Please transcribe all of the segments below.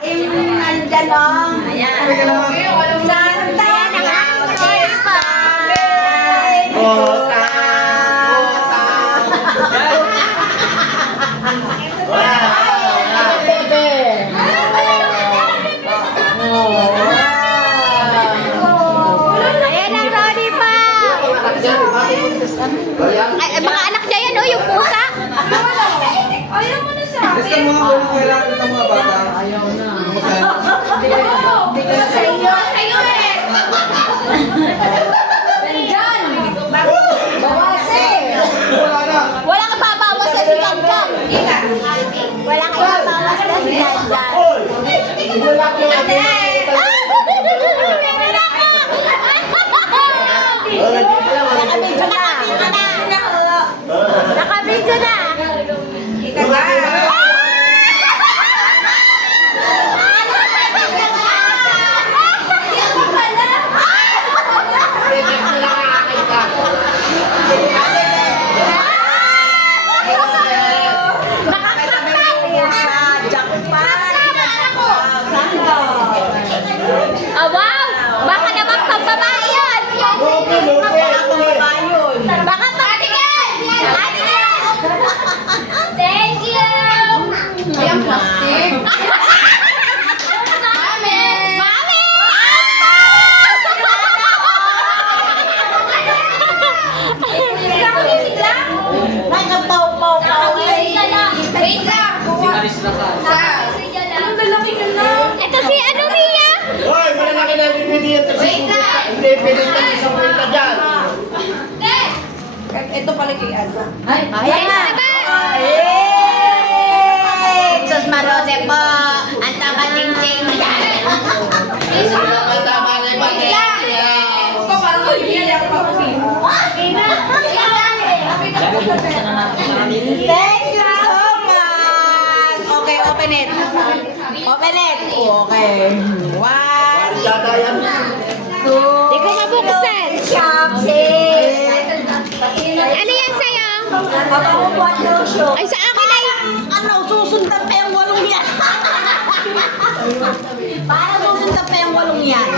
Nandyan o. Ayan. Santa Claus pa. Kota. Bebe. Ayan ang Rodi pa. Ay, mga anak niya yan o, yung pusa. Ayaw mo na sa akin. Basta mga walang kailangan ng mga bata. Ayaw na. Sa iyo eh. Nandyan. Bawasin. Wala na. Wala kang babawas na si Gandan. Wala kang babawas na si Gandan. Wala ko yung Nakabidyo na. Nakabidyo na. Ika ba? Ah, wow! Baka naman pambabae yun! Baka patigil! Thank you! Ayan, plastic! Mami! Mami! May kapaw-paw-paw. Wait lang! Si Aris na ka. Anong lalaki ka na? Ito si ano, Mia? Hoy, malalaki na bibili ito sa hindi, pwede ka sa kwenta dyan. Ito pala kay Asa. Ayan na ba? Sus Marose po! Ang tama-ting-ting! Tama na yung pati. Parang hindi ako papapin. Thank you so much! Okay, open it. Open it. Okay. One, Dada yan. two, Di ko mabuksan. chopstick. Ano yan sa'yo? Mapakupuat daw siya. Ay, sa akin ay... Ano, susundan pa yung walong yan. Para susundan pa yung walong yan.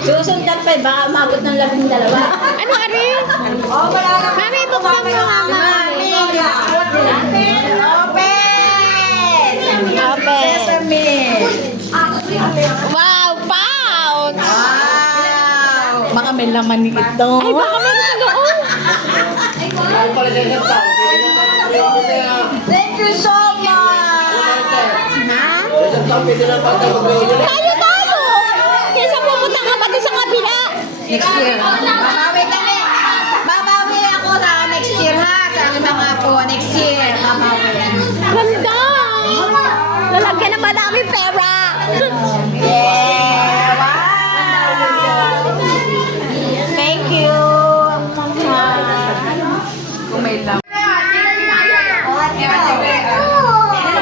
Susundan pa, baka umabot ng 12. Ano, Ari? Oh, wala na. Mami, buksan mo nga, Mami. Open! Open. Sesame! Wow, pouch! Wow! Baka may laman ni ito. Ay, baka meron sa loob. Ako pala dyan ng tao. Thank you so much! Ha? Dyan tao, pwede na pagkakagawin. Tayo! Kaysa pupunta ka pati sa kabila. Next year. Babawi kami. Babawi ako na next year ha. Sa aking mga po. Next year. Babawi. Ganda! Lalagyan na marami pera. Yeah! Wow! Thank you. Kung may lang.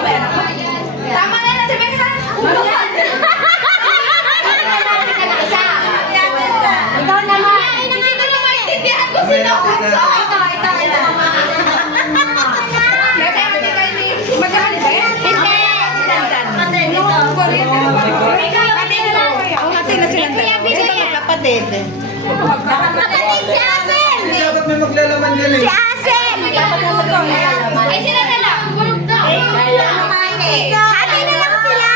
Tama na na si Becca. Ikaw naman. Hindi ko naman intindihan ko sino bunso. Ito. Magkakalit ba yan? Hindi. Hati na silang dalawa. Ito magkapatid. Kapatid si Asen! Dapat may maglalaman yan eh. Si Asen! Ay, sila na lang. Hati na lang sila.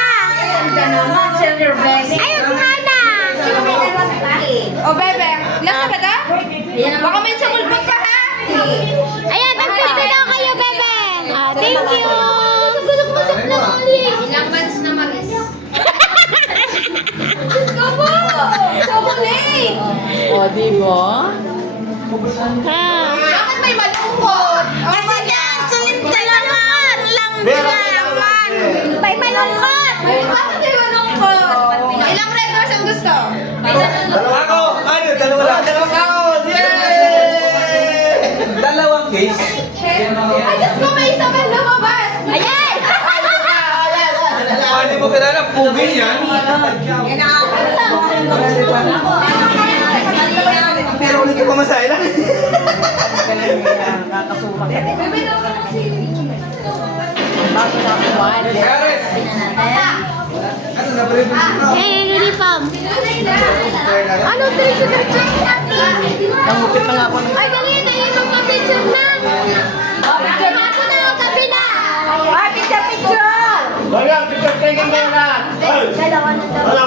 Ay, ang Hana. O, bebe. Lasa ba ta? Baka may sumulbot ka, ha? Ayan, nag-50 daw kayo, bebe. Ah, thank you. Ilang months na mag-is? Chocolate! O, di ba? Ha? Bakit may malungkot? Kasi yan, sulit dalaman lang dalaman. May malungkot. Bakit may malungkot? Ilang red doors ang gusto? Dalawa ako! Ano? Dalawa lang. Dalawang kaon! Yay! Dalawang case. Ay, Diyos ko, may isa man lumabas. Ayan! Paano mo kilala? Pugin yan. Pero ulit ka pamasahe lang. Bebe daw ka kasi. Karis! Ano na ba rin? Hey, uniform. Ano, diretso natin. Namupit na nga ako. Ay, dali, magpa-picture na. Picture na ako na, kabila. Ay, picture. Wala, picture taking kayo na. Dalawa na daw.